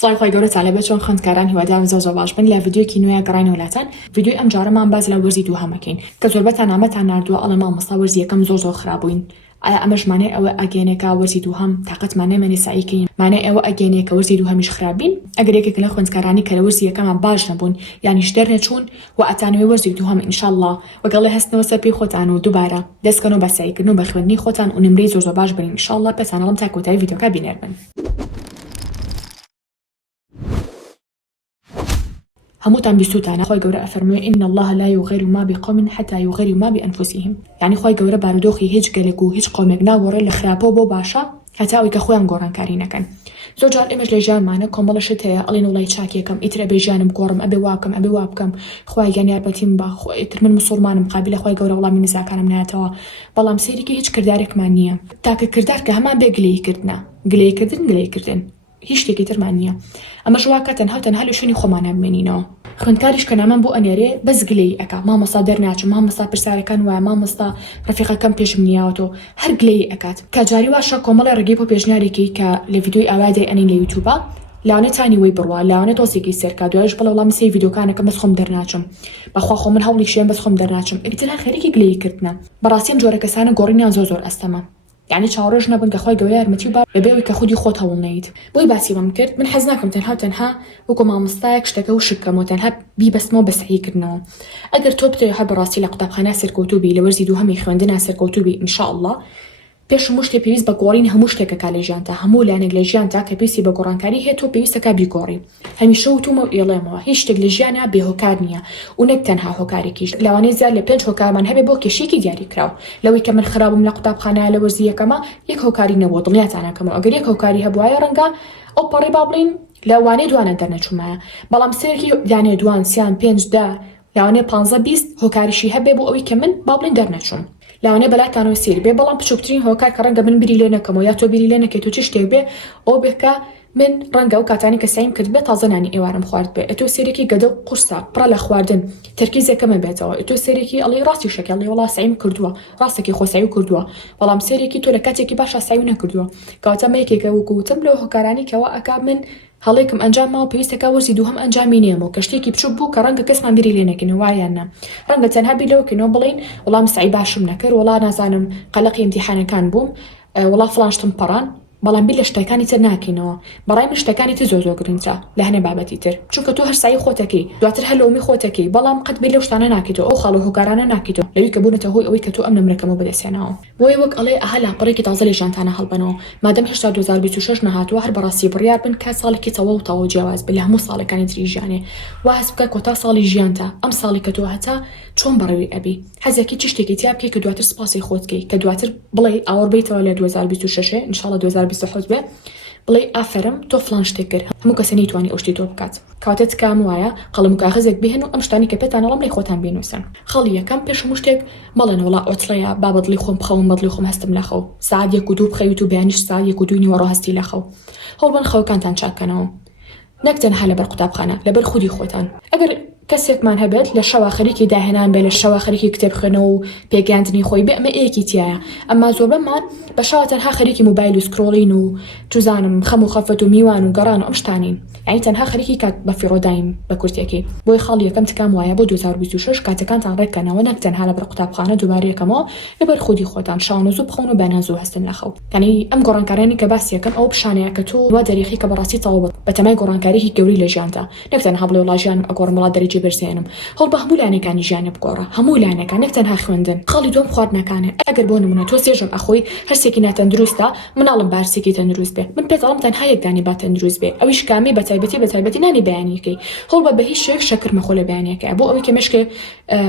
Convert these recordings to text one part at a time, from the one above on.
سڵای خۆی گەورەتان لەبێت چۆن خوێندکاران هیوادارم زۆر باش بن لە ڤیدیۆکی نوێیە گەڕاینە وڵاتان. ڤیدیۆی ئەم جارەمان باز لە وەرزی دووهەمەکەین کە زۆربەتان ئامەتان ناردووە ئەڵێ مامۆستا وەرزی یەکەم زۆر خراپبووین. ئایا ئەمەش مانای ئەوە ئەگەێنێکە وەرزی دووهەم تاقەتمانە مەنێساییکەین، مانای ئەوە ئەگەێنێکە وەرزی دووهەمیش خراپبین؟ ئەگەر یەکێک لە خوێندکارانی کە لە وەرزی یەکەمان باش نەبوون یانیش دەرنەچوون و ئەتانوێ وەرزی دووهەم ئینشاءالله وەگەڵێ هەستنەوە سەر پێی خۆتان و دووبارە دەستکەن و بەساییکردن و بە خوێندنی خۆتان و نمرەی زۆر باش بن ئینشاءالله پێتانەڵم تا کۆتایی ڤیدیۆکە بینێربن. هموتان بیستوتانە خۆی گەورە ئەفەرمووی إن الله لا يغير ما بقوم حتى يغيروا ما بأنفسهم. یعنی خۆی گەورە بارودۆخی هیچ گەلێک و هیچ قۆمێک ناگۆڕێت لە خراپەوە بۆ باشە هەتا ئەوەی کە خۆیان گۆڕانکاری نەکەن. زۆر جار ئێمەش لە ژیانمانە کۆمەڵەشت هەیە ئەڵێن وڵای چاکێکم ئیتر ئەبێ ژیانم گۆڕم ئەبێ وابکەم ئەبێ وابکەم خوای گیان یاربەتیم بە ئیتر من مسلمانم قابلە خۆی گەورە وڵامی نزاکانم نایەتەوە. بەڵام سەیرێکی هیچ کردارێکمان نییە تاکە کردار کە هەمان بێ گلەیکردنە گلەیکردن هیچ شتێکی ترمان نییە. ئەمە ژواکە تەنها لە شوێنی خۆمانە بمێنینەوە. خوێندکاریش کە نامان بۆ ئەنێرێ بەس گلەی ئەکا مامۆستا دەرناچم مامۆستا پرسیارەکان وایە مامۆستا ڕەفیقەکەم پێشم نیاوەتەوە هەر گلەی ئەکات. کە جاری واشە کۆمەڵی ڕێگەی بۆ پێشنیارێکی کە لە ڤیدیۆی ئاوادەی ئەنین لە یوتیوبە لاوانێت تانی وەی بڕوا لاوانێت تۆسێکی سەرکا دوایش بڵێ وەڵامی سێ ڤیدیۆکانەکەم بەس خۆم دەرناچم بەخوا خۆ من هەوڵی شێم بەس خۆم دەرناچم ئیتر خەریکی گلەیکردنە. بەڕاستی ئەم جۆرە کەسانە گۆڕینیان زۆر ئەستەمە. یعنی چاوەڕێژ نەبن کە خۆی گەورە یارمەتی و بەبێەوەی کە خودی خۆت هەوڵ نەیت. بۆی باسیەوەم کرد من حەز ناکەم تەنها وەکو مامۆستایەک شتەکە و شکەمەوە تەنها بیبەستمەوە بە سعیکردنەوە. ئەگەر تۆ بتەوێت هەر بەڕاستی لە قوتابخانە سەرکەوتووبی لە وەرزی دووهەمی خوێندنە سەرکەوتووبی ئینشاءالله پێش هەموو شتێ پێویست بە گۆڕین هەموو شتێکەکە لە ژیانتا هەموو لایەنێک لە ژیانتا کە پێویستی بە گۆڕانکاری هەیە تۆ پێویستەکە بیگۆڕی. هەمیشە وتومە و ئێڵێمەوە هیچ شتێک لە ژیانە بێهۆکار نییە و نەک تەنها هۆکارێکیش لەوانەیە زیاد لە 5 هۆکارمان هەبێ بۆ کێشێکی دیاری کراوە. لەوەی کە من خراپم لە قوتابخانە لە وەرزی یەکەمە یەک هۆکاری نەبووە دڵنیاتانەکەمەوە ئەگەر یەک هۆکاری هەبوایە ڕەنگە ئەو پەڕی با بڵین لەوانەیە دوانە دەرنەچوومایە. بەڵام سێرکی دانێ دوان سیان 5 لەوانەیە 15-20 هۆکاریشی هەبێ بۆ ئەوەی کە من با بڵین دەرنەچووم. لەوانەیە بەلاتانەوە سیر بێ بەڵام بچووکترین هۆکار کە ڕەنگە من بری لێ نەکەمەوە یا تۆ بری لێ نەکەیت و چ شتێک بێ ئەو بێکە من ڕەنگە ئەو کاتانی کە سعیم کرد بێت تازە نانی ئێوارم خوارد بێ ئەتۆ سێرێکی گەدە و قورسە پڕە لە خواردن تەرکیزێکەمە بێتەوە ئەتۆ سێرێکی ئەڵێ ڕاستی شەکەڵێ وڵا سعیم کردووە ڕاستێکی خۆسایی کردووە بەڵام سێرێکی تۆ لە کاتێکی باشە ساوی نەکردووە. کەواتە مەیەکێکە وەکوتم لەو هۆکارانی کەەوە ئەکا من هەڵێکم ئەنجام ماوە پێویستەکە وەرزی دووهەم ئەنجامی نێمەوە کە شتێکی بچووک بوو کە ڕەنگە کەسمان بیری لێ نەکەین وایان نە ڕەنگە تەنها بیر لەوەکەینەوە بڵین وەڵام سعی باشم نەکرد وڵا نازانم قەلەقی ئیمتیحانەکان بووم وڵا فڵان شتم پەڕان بەڵام بیر لە شتەکانی تر ناکەینەوە. بەڕای من شتەکانی تر زۆر گرنگترە لە هەنێ بابەتی تر چونکە تۆ هەر سعی خۆتەکەی دواتر هەلۆمی خۆتەکەی بەڵام قەت بیر لەو شتانە ناکەیتەوە ئەو خاڵ و هۆکارانە ناکەیتەوە لەوەی کە بوونەتە هۆی ئەوەی کە تۆ ئەم نمرەکەمە بەدەستێنەوە. بۆیە وەک ئەڵێ ئەها لاپەڕێکی تازە لە ژیانتانە هەڵبەنەوە مادەم هێشتا 2026 نەهاتووە هەر بەڕاستی بڕیار بن کە ساڵێکی تەواو جیاواز بە لە هەموو ساڵەکانی تری ژیانێ وا هەست بکە کۆتا ساڵی ژیانتە ئەم ساڵی کە تۆ هەتا چۆن بەڕێوی ئەبی حەزێکی چ شتێکی تیا بکەی کە دواتر سپاسی خۆتکەی کە دواتر بڵێ ئاوەڕ بیتەوە لە 2026 ئینشاڵڵە 2027 بێ بڵێ ئافرم تۆ فلان شتێک کرد هەموو کەسە نەیتوانی ئەو شتی تۆ بکات. کاتێ تکام وایە قەڵەم و کاغەزێک بهێن و ئەم شتانی کە پێتانەڵم لێ خۆتان بینووسن. خەڵی یەکەم پێش هەموو شتێک بەڵێن وڵا ئۆتڵەیە با بەدڵی خۆم بخەوم بەدڵی خۆم هەستم لە خەو ساعت 1 و 2 بخەویت و بەیانیش ساعت 1 و 2 نیوە ڕۆهەستی لە خەو هەوڵبن خەوەکانتان چاکەنەوە نەک تەنها لەبەر قوتابخانە لەبەر خودی خۆتان. ئەگەر کەسێکمان هەبێت لە شەوا خەریکی داهێنان بێ لە شەوا خەریکی کتێب خوێنەوە و پێگەاندنی خۆی بێ ئەمە ئەیەکی تایە. ئەمما زۆربەمان بە شەوا تەنها خەریکی موبایل و سکرۆڵین و توزانم خەم و خەفەت و میوان و گەڕان و ئەم شتانین یعنی تەنها خەریکی کات بە فیڕۆدایم بە کورتێکی. بۆی خاڵ یەکەم تکام وایە بۆ 2026 کاتەکانتان ڕێککەنەوە نەک تەنها لەبەر قوتابخانە دووبارەیەکەمەوە لەبەر خودی خۆتان شانۆز و بخەون و بەناز و هەستن لە خەو. یعنی ئەم گۆڕانکارانی کە باسی یەکەم ئەو پیشانەیە کە تۆ وا دەریخی کە بەڕاستی تەواو بە تەمای گۆڕانکاریی گەوری لە ژیانتا نەک تەنها بڵێ وڵا ژیانم ئەگۆڕم وڵا دەرەجێ بەرزێنم هەڵ بە هەموو لایەنەکانی ژیانە بگۆڕە هەموو لایەنەکان نەک تەنها خوێندن. خاڵی دوم خواردنەکانە ئەگەر بۆ نمونە تۆ سێژەم ئەخۆی هەرسێکی ناتەندروستە مناڵم بارسێکی تەندروست بێ من پێت ئەڵم تەنها یەکدانی با تەندروست بێ ئەویش کامی بەتایبەتی نانی بەیانیەکەی هەڵ بە هیچ شێک شەکر مەخۆ لە بەیانیەکە بۆ ئەوەی کە مشکێ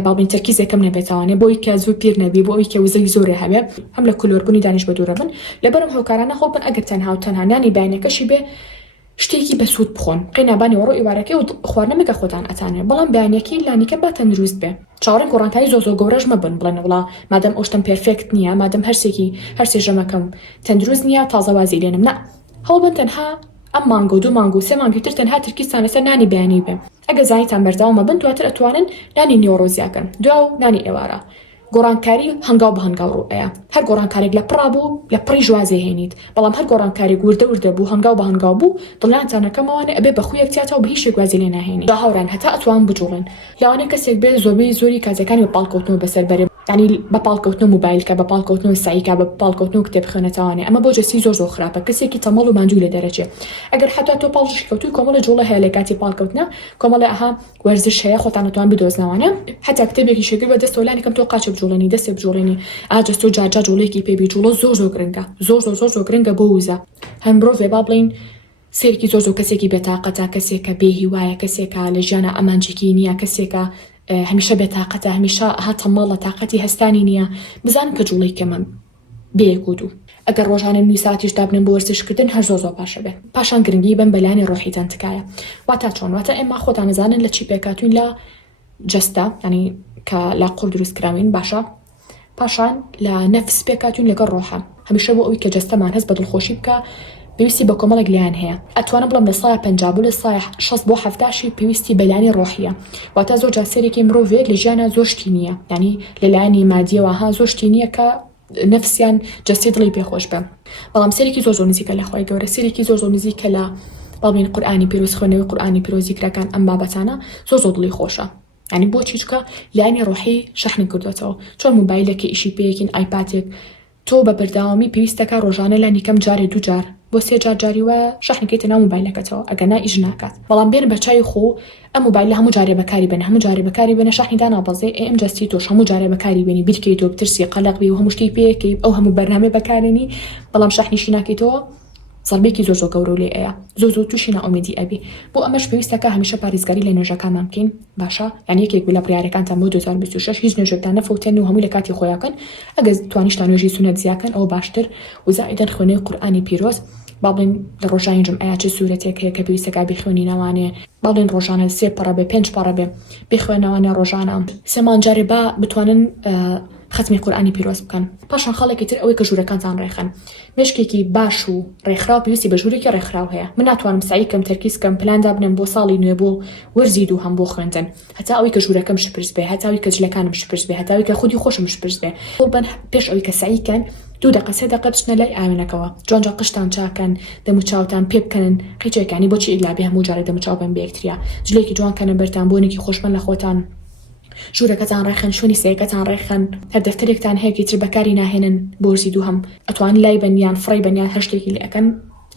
باڵبین تەرکیزێکم نەبێتوانێ بۆی کە زوو پیر نەبی بۆ ئەوی کە وزەی زۆرێ هەبێ هەم لە کولۆربوونی دانیش بە دوورە بن لەبەرم هۆکارانە خۆ بن ئەگەر تەنها و تەنها نانی بەیانەکەشی بێ شتێکی بەسوود بخۆن قەینابانی وەڕۆ ئیوارەکەی و خواردنەمەکە خۆتان ئەتانێ بەڵام بەیانیەکی لانیکە با تەندروست بێ. چاوەڕێی گۆڕانکاری زۆر گەورەش مەبن بڵێن وڵا مادەم ئەوشتم پێرفێکت نییە مادەم هەر سێژەمەکەم تەندروست نییە تازەوازی لێنم نە هەڵبن تەنها ئەم مانگۆ 2 مانگۆ 3 مانگی تر تەنها ترکیستان لەسەر نانی بەیانی بێ ئەگە زانیتان بەرداومە بن دواتر ئەتوانن نانی نیۆڕۆزیاکەن دوا و نانی ئێوارە گۆڕانکاری هەنگاو بە هەنگاو ڕوئەیە هەر گۆڕانکارێک لە پڕا بوو لە پڕی ژوازێ هێنیت بەڵام هەر گۆڕانکاری وردە بوو هەنگاو بە هەنگاو بوو دڵیانتانەکەمەوانە ئەبێ بە خویەک تیاتەوە بە هیچ شتێک وازی لێ ناهێنی دا هاوڕان هەتا ئەتوان بجوڵن لەوانەیە کەسێک بێ زۆری کاتەکانی بە پاڵکەوتنەوە بەسەر بەرێ ینی بە پاڵکەوتنەوە موبایلکە بە پاڵکەوتنەوە سایکە بە پاڵکەوتنەوە کتێب خوێنەتەوانێ ئەمە بۆ جەستی زۆر خراپە کەسێکی تەمەڵ و ماندوو لە دەرەچێ ئەگەر حتا تۆ پاڵشی کەوتوی کۆمەڵە جوڵە هەیە لە کاتی پاڵکەوتنە کۆمەڵە ئەها وەرزش هەیە خۆتانەتوان بدۆزنەوانە حتا کتێبێکی شێگر بە دەستەوەلانی کەم تۆ قاچە بجوڵێنی دەستێ بجوڵێنی ئاجەستۆ جاجا جوڵێکی پێبی جوڵە زۆر گرنگە زۆر گرنگە بۆ وزە هەم مرۆڤێ با بڵین سێرکی زۆر کەسێکی بێتاقەتە کەسێکە بێهیوایە کەسێکە لە ژیانە ئەمانجێکی نییە کەسێکە هەمیشە بێتاقەتە هەمیشە هاتەماڵە تااقەتی هەستانی نییە بزانم کە جوڵی کەمە بەیەک و دوو ئەگەر ڕۆژانە نووساتیش دابنن بۆ وەرزشکردن هەر زۆر باشە بێت پاشان گرنگی بم بەلانی ڕۆحیتان تکایە واتە چۆن واتە ئێمە خۆتان نزانن لە چی پێکاتوین لە جەستە ینی کە لا قوڵ دروستکراوین باشە پاشان لە نەفس پێکاتوین لەگەڵ ڕۆحە هەمیشە بۆ ئەوی کە جەستەمان هەست بە دڵخۆشی بکە پێویستی بە کۆمەڵێک لیان هەیە ئەتوانە بڵم لە سایە 50 بۆ لە سایە 60 بۆ 70 پێویستی بەلانی ڕۆحیە واتە زۆر جا سێرێکی مرۆڤێک لە ژیانە زۆر شتی نییە ینی لەلایەنی مادیەوە ها زۆر شتی نییە کە نەفسیان جەستی دڵی پێخۆش بێ بەڵام سێرێکی زۆر نزیکە لە خۆی گەورە سێرێکی زۆر نزیکە لە باڵین قورئانی پیرۆز خوێنەوەی قورئانی پیرۆز زیکرەکان ئەم بابەتانە زۆر دڵی خۆشە ینی بۆچی چکە لایەنی ڕۆحی شەحن کردوێتەوە چۆن موبایلێکی ئیشی پێیەکین ئایپاتێک تۆ بە بەرداوامی پێویستەکە ڕۆژانە لە نیکەم جارێ دوو جار بۆ سێ جاری وایە شەحنەکەیتە ناو موبایلەکەتەوە ئەگەنا ئیش ناکات بەڵام بێن بە چای خۆ ئەم موبایل هەموو جارێ بەکاری بێن هەموو جارێ بەکاری بێنە شەحنیدا نابەزێ ئێم جەستی تۆش هەموو جارێ بەکاری بێنی بیرکەیتەوە بترسی قەلق بی و هەموو شتێک پێکەی ئەو هەموو بەرنامە بەکارێنی بەڵام شەحنیشی ناکەیتەوە زەڵبێکی زۆر گەورە لێ ئەیە زۆر تووشی ناومێدی ئەبی بۆ ئەمەش پێویستەکە هەمیشە پارێزگاری لە نوێژەکانمان بکەین باشە یعنی یەکێک لە بڕیارەکانتان بۆ 2026 هیچ نوێژێکتان نەفەوتێن و هەمووی لە کاتی خۆیاکەن ئەگەر توانیشتان نوێژی سونەت زیاکەن ئەو باشتر و زائیدەن خوێنەوەی قورئانی پیرۆز باڵێن لە ڕۆژانی جمعە چه سوورەتێک هەیە کە پێویستەکە بخوێنی ناوانێ باڵێن ڕۆژانە 3 پەڕە بێ 5 پەڕە بێ بخوێنەوانە ڕۆژانە سێمان جارێ با بتوانن ختمی قورئانی پیرۆز بکەن پاشان خەڵێکی تر ئەوەی کە ژوورەکانتان ڕێخن مشکێکی باش و ڕێکخراو پێویستی بە ژوورێکی ڕێکخراو هەیە من ناتوانم سعی کەم تەرکیز کەم پلاندا بنم بۆ ساڵی نوێ بۆ وەرزی دوو هەم بۆ خوێندن هەتا ئەوەی کە ژوورەکەم شپرس بێ هەتاوی کە جلەکانم شپرس بێ هەتاوی کە خودی خۆشم شپرس بێ بن پێش ئەوەی کە سعیکەن 2 دقە 3 دقە بچنە لای ئاوێنەکەوە جوانجا قشتان چاکەن دەموچاوتان پێ بکەن قیچێکانی بۆچی ئیلابێ هەموو جارێ دەموچاو بن بەیەکتریا جلێکی جوانکەنە بەرتان بۆنێکی خۆشمەند لە خۆتان ژوورەکەتان ڕێخن شوێنی سەیەکەتان ڕێخن هەر دەفتەرێکتان هەیەکی تر بەکاری ناهێنن بۆرزی دوو هەم ئەتوان لای بەنیان فڕی بەنیان هەر شتێکی لێ ئەەکەن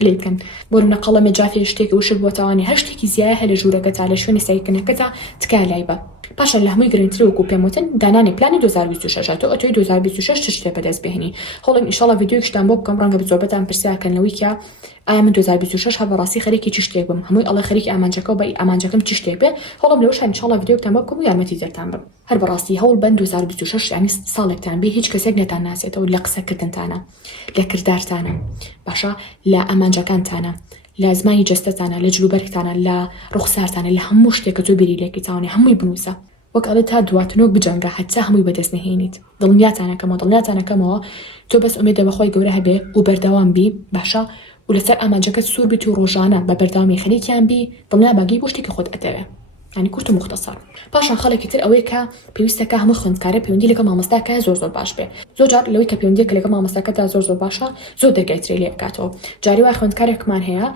لێ بکەن بۆ نمونە قەڵەمە جافێ شتێکی وشک بۆ تاوانی هەر شتێکی زیایە هەیە لە ژوورەکەتا لە شوێنی سەیەکەنەکەتا تکای لای بە پاشان لە هەمووی گرنگتر وەکو پێم وتن دانانی پلانی 2026 تۆ ئەتوی 2026 چ شتێ بەدەست بهێنی هەوڵم ئینشاڵڵا ڤیدیۆیەکشتان بۆ بکەم ڕەنگە بزۆربەتان پرسیاکەنەوەی کە ئایا من 2026 هەر بەڕاستی خەریکی چ شتێک بم هەمووی ئەڵە خەریکی ئامانجەکە و بە ئامانجەکەم چ شتێک بێ هەوڵم لەوەش ئینشاڵڵا ڤیدیۆکتان بۆ بکەم و یارمەتی دەرتان بم هەر بەڕاستی هەوڵ بن 2026 ینی ساڵێکتان بێ هیچ کەسێک نەتان ناسێتەوە لە قسەکردنتانە لە کردارتانە باشە لە ئامانجەکانتانە لە زمانی جەستەتانە لە جلوبەرگتانە لە ڕوخسارتانە لە هەموو شتێک کە تۆ بیری لێکیتاوانێ هەمووی بنووسە وەک ئەڵێ تا دواتنۆک بجەنگە هەتا هەمووی بەدەست نهێنیت دڵنیاتانەکەمەوە تۆ بەس ئومێدە بەخۆی گەورە هەبێ و بەردەوام بی باشە و لەسەر ئامانجەکەت سوور بیت و ڕۆژانە بە بەردەوامی خەریکیان بی دڵنیا باگی بۆ شتێکی خۆت ئەدەوێ ینی کورت و مختصر پاشان خەڵێکی تر ئەوەیە کە پێویستەکە هەموو خوێندکارە پەیوەندی لەگەڵ مامۆستاکە زۆر باش بێ زۆر جار لەوەی کە پەیوەندیەکە لەگەڵ مامۆستاکەدا زۆر باشە زۆر دەرگایترێ لێ بکاتەوە جاری وای خوێندکارێکمان هەیە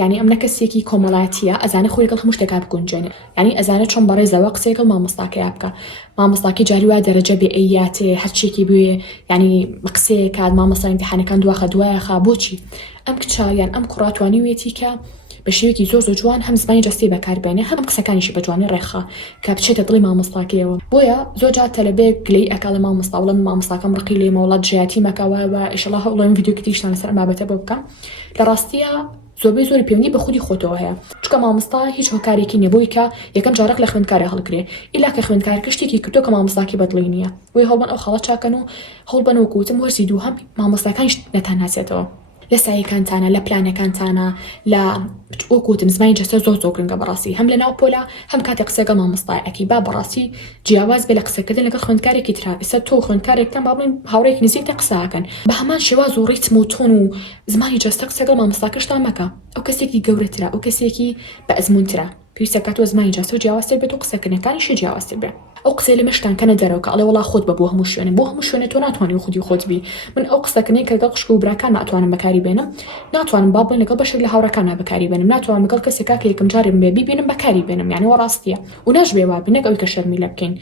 یعنی ئەم نەکەسێکی کۆمەڵایەتیە ئەزانە خۆی لەگەڵ هەموو شتێکا بگونجێنێ یعنی ئەزانە چۆن بەڕێزەوە قسەی لەگەڵ مامۆستاکەیە بکە مامۆستاکی جاری وای دەرەجە بێ ئەیاتێ هەرچێکی بوێ ینی قسەیە کات مامۆستا ئیمتیحانەکان دواخە دوایەخا بۆچی ئەم کچە یان ئەم کوڕاتوانی وێتی کە بە شێوەیەکی زۆر جوان هەم زمانی جەستی بەکاربێنێ هەم قسەکانیشی بە جوانی ڕێخە کە بچێتە دڵی مامۆستاکەیەوە بۆیە زۆر جار تەلەبەیەک گلەی ئەکا لە مامۆستا وڵام مامۆستاکەم ڕقی لێ مەوڵات ژیاتی مەکەوە و ئیشەڵڵا هەوڵێم ڤیدیۆکتیشتان لەسەر بابەتە بۆ بکەم لە ڕاستیە زۆربەی زۆری پەیوەندی بە خودی خۆتەوە هەیە چکە مامۆستا هیچ هۆکارێکی نییە بۆی کە یەکەم جارێک لە خوێندکارە هەڵگرێ ئیلا کە خوێندکارەکە شتێکی کردو کە مامۆستاکی بەدڵی نییە بۆی هەوڵبن ئەو خەڵەت چاکەن و هەوڵبن وەکوتم وەرزی دوو هەم مامۆستاکانیش نەتان ناسێتەوە لە سایەکانتانە لە پلانەکانتانە لە وەکوتم زمانی جەستە زۆر گرنگە بەڕاستی هەم لە ناو پۆلا هەم کاتێک قسەگە مامۆستایەکی با بەڕاستی جیاواز بێ لە قسەکردن لەگەڵ خوێندکارێکی ترا ئێستا تۆ خوێندکارێکتان با بڵێن هاوڕێک نزیکتە قساکەن بە هەمان شێواز و ڕیتم و تۆن و زمانی جەستە قسەگەڵ مامۆستاکەشتان مەکە ئەو کەسێکی گەورەترە ئەو کەسێکی بە ئەزمونترە پێویستە کات و زمانی جەستە و جیاوازتر بێت و قسەکردنەکانیشی جیاوازتر بێ ئەو قسەی لە مشتان کەنە دەرەوە کە ئەڵێ وڵا خۆت بە بۆ هەموو شوێنێ تۆ ناتوانانی خودی خۆت بی من ئەو قسەکەنەی کە دڵ و براکان ناتوانم بەکاری بێنم ناتوانم با بڵێن لەگەڵ بەشێک لە هاوڕەکانە بەکاری بێنم ناتوانم لەگەڵ کەسێکا کە یەکەم جارێ بێ ببینم بەکاری بێنم یعنی وەڕاستیە و ناژبێ وا بنەک ئەوی کە شەرمی لە بکەین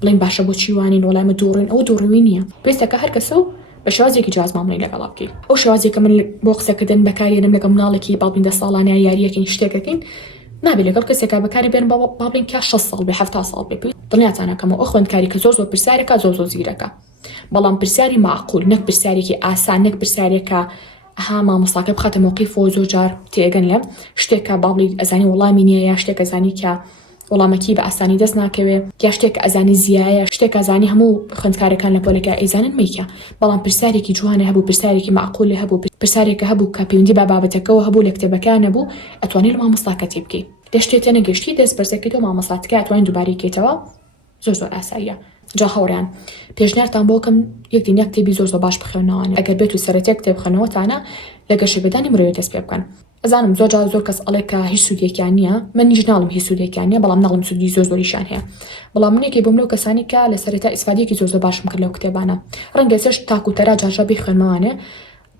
بڵین باشە بۆچی وانین وەڵامە دووڕین ئەو دووڕوی نییە پێستەکە هەر کەسە و بە شێوازێکی جیاواز مامەڵەی لەگەڵا بکەین ئەو شێوازێکە من بۆ قسەکردن بەکارێنم لەگەڵ مناڵێکی باڵبین 10 ساڵانە یاریەکەین شتێکەکەین نابێت لەگەڵ کەسێکا بەکاری بێن باڵبین کە 6 ساڵ بێ 7 ساڵ بێ دڵنیاتانەکەمەوە ئەو خوێندکاری کە زۆر پرسیارەکە زۆر زیرەکە بەڵام پرسیاری معقول نەک پرسیارێکی ئاسان نەک پرسیارێکە ها مامۆستاکە بخاتە موقیفەوە زۆر جار تێگەن لێم شتێکە باڵی ئەزانی وەڵامی نییە یا شتێک ئەزانی کە وەڵامەکی بە ئاسانی دەست ناکەوێ یا شتێک ئەزانی زیایە شتێک ئەزانی هەموو خوێندکارەکان لە پۆلێکە ئەیزانن میکە بەڵام پرسیارێکی جوانە هەبوو پرسیارێکی معقول هەبوو پرسیارێکە هەبوو کە پەیوەندی بە بابەتەکەەوە هەبوو لە کتێبەکان نەبوو ئەتوانێت لە مامۆستاکە تێ بکەیت دەشتێتە نەگەشتی دەست بەرزەکەیتەوە مامۆستاتەکە ئەتوانین دووبارەی بکەیتەوە زۆر ئاساییە جا هەوڕیان پێشنیارتان بۆکەم یەکدین یەک کتێبی زۆر باش بخوێنەوەوانە ئەگەر بێت و سەرەتای کتێب خوێنەوەتانە لە گەشەی بەدانی مرۆڤ دەست پێ بکەن ئەزانم زۆر کەس ئەڵێ کە هیچ سوودێکیان نییە من نیش ناڵم هیچ سوودێکیان نییە بەڵام ناڵم سوودی زۆریشان هەیە بەڵام منێکی بۆم لەو کەسانی کە لە سەرەتا ئیسفادەیەکی زۆر باشم کرد لەو کتێبانە ڕەنگە سێش تاکوتەرا جارجا بخوێنمەوانێ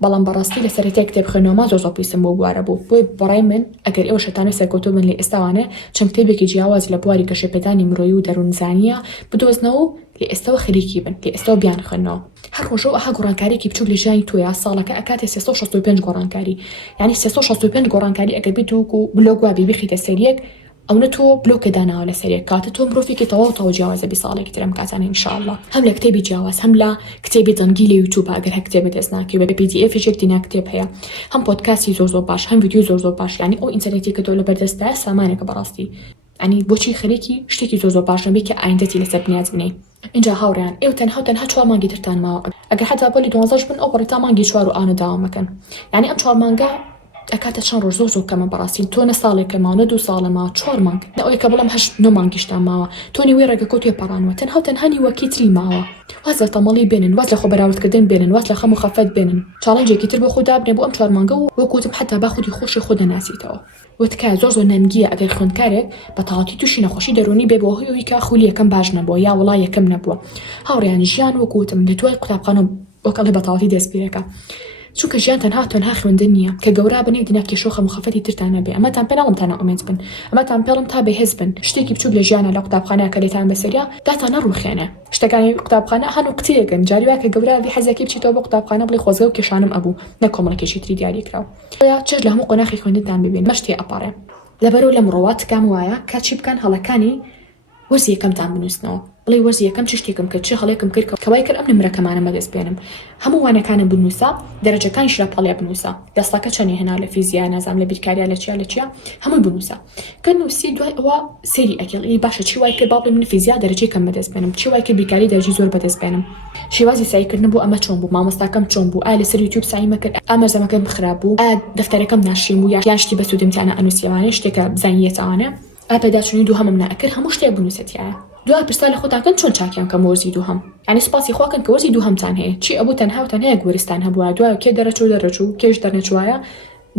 بەڵام بەڕاستی لە سەرەتای کتێب خوێنەوەما زۆر پێویستم بۆ بوارە بوو بۆی بەڕای من ئەگەر ئێوە شەتانە سەرکەوتوو بن لە ئێستاوانێ چەند کتێبێکی جیاواز لە بواری گەشەپێدانی مرۆیی و دەروونزانیە بدۆزنەوە لە ئێستاوە خەریکی بن لە ئێستاوە بیان خوێنەوە هەر ڕۆژەوە ئەها گۆڕانکاریێکی بچووک لە ژیانی تۆیە ساڵەکە ئەکاتێ 365 گۆڕانکاری یعنی 365 گۆڕانکاری ئەگەر بێت و بلۆگ وا ببیخیتە سەریەک ئەو نەتۆ بلۆکە داناوە لە سەریەک کاتە تۆ مرۆڤێکی تەواو جیاوازە بی ساڵێکی ترم کاتانە ئینشاءالله هەم لە کتێبی جیاواز هەم لە کتێبی دەنگی لە یوتیوب ئەگەر هەر کتێبە دەست ناکەوێ بە PDF دینا کتێب هەیە هەم پۆدکاستی زۆر باش هەم ڤیدیۆ زۆر باش یعنی ئەو ئینتەرنێتی کە تۆ لە بەردەستە سامانێکە بەڕاستی ینی بۆچی خەریکی شتێکی زۆر باش نەبێت کە ئایندەتی لەسەر بنیاز بنێ اینجا هاوڕیان ئێوە تەنها 4 مانگی ترتان ماوە ئەگەر حتا بۆلی 12 بن ئەو بڕێتا مانگی 4 و ئانە داوام مەکەن یعنی ئەم 4 مانگە ئەکاتە چەند ڕۆژ زۆر کەمە بەڕاستی تۆ نە ساڵێکە ماوە 2 ساڵە ماوە 4 مانگ ئەوەی کە بڵام 8 مانگیشتان ماوە تۆ نیوەی ڕێگەکەوت توێ پەڕانوە تەنها نیوەکی تری ماوە واز لە تەمەڵی بێنن واز لە خۆ بەراوردکردن بێنن واز لە خەم و خەفەت بێنن چاڵنجێکی تر بۆ خۆدا بنێ بۆ ئەم 4 مانگە و وەکوتم حتا با خودی خۆشی خۆ دەناسیتەوە وتکە زۆر نەنگیە ئەگەر خوێندکارێک بە تەواوی تووشی نەخۆشی دەرونی بێ بۆ هۆی کە خولی یەکەم باش نەبووە یا وڵا یەکەم نەبووە هاوڕیان ژیان وەکوتم لە دوای قوتابخانە وەکەڵێ بە تەواوی دەست پێەکە چونکە ژیان تەنها خوێندن نییە کە گەورە بنێ دینا کێشۆخە مخەفەتی ترتانە بێ ئەمەتان پێناڵم تانە ئومێد بن ئەمەتان پێڵم تا بەهێز بن شتێکی بچووک لە ژیانە لە قوتابخانە کە لێتان بەسەریا داتانە ڕوخێنە شتەکانی قوتابخانە هەن و قوتیەکەن جاریوا کە گەورە بی حەزەکی بچیتەوە بۆ قوتابخانە بڵێ خۆزگە و کێشانم ئەبوو نە کۆمەڵێکێکی تری دیاری کراوە یا چێژ لە هەموو قۆناغی خوێندنتان ببین مەشتێ ئەپارێ لەبەرەوە لە مرۆوات کام وایە کە چی بکەن هەڵەکانی وەرزی یەکەمتان بنووسنەوە بڵێ وەرزی یەکەم چ شتێکم کرد چه هەڵێکم کرد کەوای کرد ئەم نمرەکەمانە مەدەست بێنم هەموو وانەکانم بنووسە دەرەجەکانی شرا پەڵێ بنووسە دەستەکە چەندی هێنا لە فیزیا نازام لە بیرکاریا لە چیا هەمووی بنووسە کە نووسی دوای ئەوە سێری ئەگەڵی باشە چی وای کرد باڵێ من فیزیا دەرەجەی کەم بەدەست بێنم چی وای کرد بیرکاری دەرەجی زۆر بەدەست بێنم شێوازی سایکردن بۆ ئەمە چۆن بوو مامۆستاکەم چۆن بوو ئا لەسەر یوتیوب سایمە کرد ئامەرزەمەکەم خراپ بوو ئا دەفتەرەکەم ناشیم بوو یان شتی بەسوودمتیانە ئەنووسیەوانەی شتێکە بزانیەتەوانە ئا پێداچوونی دووهەمم نەکرد هەموو شتێک بنووسێتیایە دوای پرسا لە خۆتاکەن چۆن چاکیان کەم وەرزی دووهەم ینی سپاسی خواکەن کە وەرزی دووهەمتان هەیە چی ئەبوو تەنها گوەرستان هەبووە دوای کێ دەرەچوو کێش دەرنەچوایە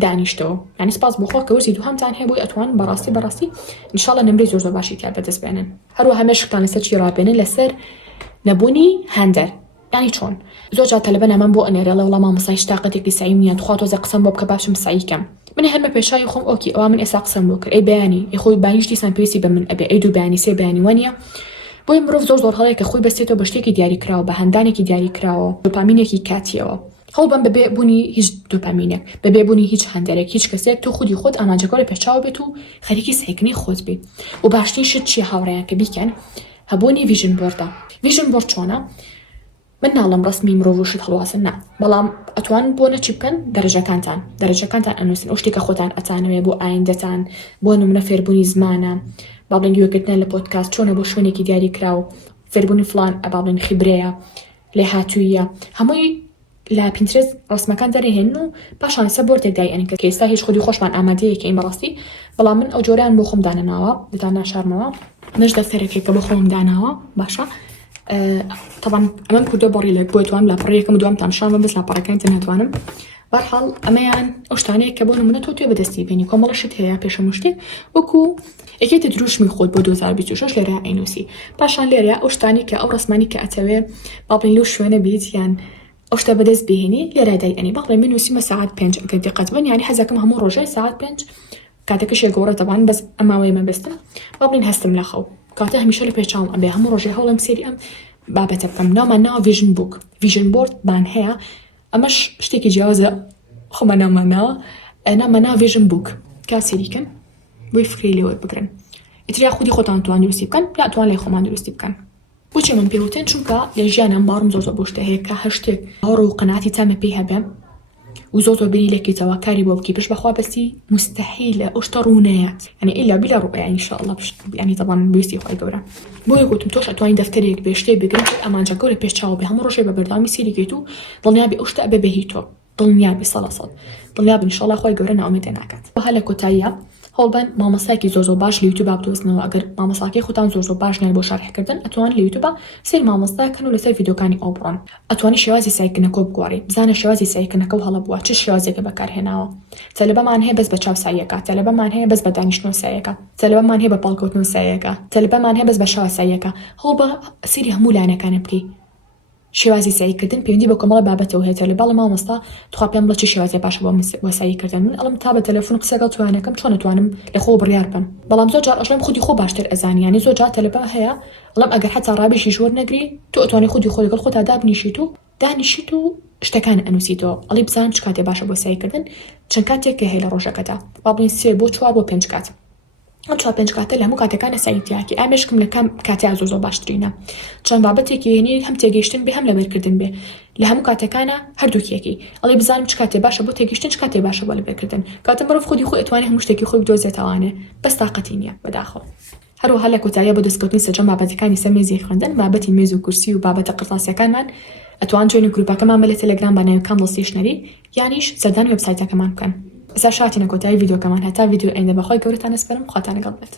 دانیشتەوە ینی سپاس بۆ خۆ کە وەرزی دووهەمتان هەیە بۆی ئەتوان بەڕاستی ئینشاڵڵا نمرەی زۆر باشی تیا بەدەست بێنن هەروە هەمێشتان لەسەر چی ڕابێنن لەسەر نەبوونی هەندەر ینی چۆن زۆر جا تەلەبەن ئەمەم بۆ ئەنێرێ لە وەڵام مامۆستای تااقەتێکی سعیم نیە تخوا تۆزە قسەم بۆ بکە باشم سعیکەم من هەرمە پێشای خۆم ئۆکی ئەوە من ئێستا قسەم بۆ کرد ئەی بەیانی خۆی بانیش دیسان پێویستی بە من ئەبێ ئەی دوو بەیانی سێ بەیانی وانە بۆی مرۆڤ زۆر هەڵەیە کە خۆی بەستێتەوە بە شتێکی دیاری کراوە بە هەندانێکی دیاری کراوە دوپامینێکی کاتیەوە هەڵبەم بەبێ بوونی هیچ دوپامینێک بەبێ بوونی هیچ هەندێرێک هیچ کەسێک تۆ خودی خۆت ئامانجەکەی پێچاو بێت و خەریکی سەیکردنی خۆت بێت و باشترین شت چی هاوڕێیان کە بیکەن هەبوونی ڤیژن بۆردە ڤیژن بۆرد چۆنە من ناڵم ڕسمی مرۆڤ و شت هەڵواسن نا بەڵام ئەتوان بۆ نەچی بکەن دەرەجەکانتان ئەنووسن ئەو شتێکە خۆتان ئەتانەوێ بۆ ئایندەتان بۆ نمونە فێربوونی زمانە باڵێن گوێگرتن لە پۆدکاست چۆنە بۆ شوێنێکی دیاری کراو فێربوونی فلان ئەباڵێن خیبرەیە لێ هاتوویە هەمووی لا پینترس ڕسمەکان دەرهێن و پاشان سە بۆردێک دایەنی کە ئێستا هیچ خودی خۆشمان ئامادەیەکە ئین بەڕاستی بەڵام من ئەو جۆریان بۆ خۆم دانەناوە دەتان ناشارمەوە نەش دەفتەرێکێکە بۆ خۆم داناوە باشە طبعا ئەمەم کردو بەڕی لەک بۆ توانم لاپەڕەکەم دوام تامشان بەس لاپەڕەکان ناتوانم بەرحاڵ ئەمەیان ئەو شتانەیە کە بۆ نمونە تۆ توێ بەدەستی بینی کۆمەڵەشت هەیە پێشەم شتێک وەکو یەکێتە دروشمی خۆت بۆ 2026 لێرە ئەینوسی پاشان لێرە ئەو شتانی کە ئەو ڕسمانی کە ئەتەوێ باڵین لەو شوێنە بیت یان ئەو شتە بەدەست بهێنی لێرە دایئەنی باڵێ من نووسیمە ساعت 5 ئەگەر دقت بن یعنی حەزەکەم هەموو ڕۆژەی ساعت 5 کاتێکش گەورە دەبان بەس ئەماوەی مەبەستە باڵین هەستم لە خەو کاتە هەمیشە لە پێچاوم ئەبێ هەموو ڕۆژێ هەوڵم سێری ئەم بابەتە بکەم ناومان ناوە ڤیژن بوک ڤیژن بۆرد بان هەیە ئەمەش شتێکی جیاوازە خۆمە ناماناوە ناماناوە ڤیژن بوک کا سێریکەن بۆی فکری لێوە بگرن ئیتریا خودی خۆتان توان دروستی بکەن یا توان لای خۆمان دروستی بکەن بۆچی من پێوتێن چونکە لە ژیانم باڕم زۆر بۆ شتە هەیە کە هەر شتێک هەوڕ و قەناعەتی تامە پێی هەبێ و زۆر بینی لەکەیتەوە کاری بۆ بکەی پێش بەخوا بەستی مستحیلە ئەو شتە ڕوونەیە یعنی ئیلا بلا ڕوئە ئینشاءالله یعنی طبعا بویستی خۆی گەورە بۆیە گوتم تۆش ئەتوانی دەفتەرێک بێ شتێ بگرن ئەمانجە گەورە پێش چاوە بێ هەموو ڕۆژێ بە بەرداوامی سێریکەیت و دڵنیابی ئەو شتە ئەبێ بەهی تۆ دڵنیابی 100% دڵنیابی ئینشاءالله خۆی گەورە ناومێدە ناکات بەها لە کۆتاییە هەوڵبەن مامۆستایەکی زۆر باش لە یوتیوب بدۆزنەوە ئەگەر مامۆستاکەی خۆتان زۆر باش نیان بۆ شەرحکردن ئەتوان لە یوتیوب سێر مامۆستاکەن و لەسەر ڤیدیۆکانی ئەو بڕۆن ئەتوانی شێوازی سایکردنەوە بگواری بزانە شێوازی سایکردنەکە و هەڵە بووە چه شێوازێکە بەکارهێناوە تەلەبەمان هەیە بەس بە چاو سایەکە تەلەبەمان هەیە بەس بە دانیشتنەوە سایەکە تەلەبەمان هەیە بە پاڵکەوتنەوە سایەکە تەلەبەمان هەیە بەس بە شاوە سایەکە هەوڵ بە سەیری هەموو لایەنەکانە بکەی شێوازی سایکردن پەیوەندی بە کۆمەڵە بابەتەوە هەیە لە باڵە مامۆستا تخوا پێم بڵێ چه شێوازێ باشە بۆ سایکردن من ئەڵم تا بە تەلەفۆن قسەگەڵ توانەکەم چۆن نتوانم لە خۆ بڕیار بم بەڵام زۆر جار ئەژڵم خودی خۆ باشتر ئەزانی یعنی زۆر جار تەلەبە هەیە ئەڵم ئەگەر حتا ڕابێکی ژۆر نەگری تۆ ئەتوانی خودی خۆ لەگەڵ خۆتا دابنیشیت و دانیشیت و شتەکان ئەنووسیتەوە ئەڵی بزان چ کاتێ باشە بۆ سایکردن چەند کاتێک هەیە لە ڕۆژەکەدا با بڵین 3 بۆ 4 بۆ 5 کات ئەم 4-5 کاتە لە هەموو کاتەکانە سایتیاکی ئامێشکم لە کام کاتیا زۆر باشترینە چەند بابەتێکی هێنی هەم تێگەیشتن بێ هەم لەبەرکردن بێ لە هەموو کاتەکانە هەردووکیەکی ئەڵێ بزانم چ کاتێ باشە بۆ تێگەیشتن چ کاتێ باشە بۆ لەبەرکردن کاتە مرۆڤ خودی خۆی ئەتوانێت هەموو شتێکی خۆی بدۆزێتەوانێ بەس تاقەتی نییە بەداخەوە هەروەها لە کۆتاییە بۆ دەستکەوتنی سەرجەم بابەتەکانی سەر مێزی خوێندن بابەتی مێز و کورسی و بابەتە قرتاسیەکانمان ئەتوان جوێن گروپەکەمان لە تەلەگرام بە ناوی کامڵ ستیشنەری یانیش سەردانی وێبسایتەکەمان بکەن ئێستا شاتینە کۆتایی ڤیدیۆکەمان هەتا ڤیدیۆ ئەینە بەخۆی گەورەتان ئەسپەرم خواتان لەگەڵ بێت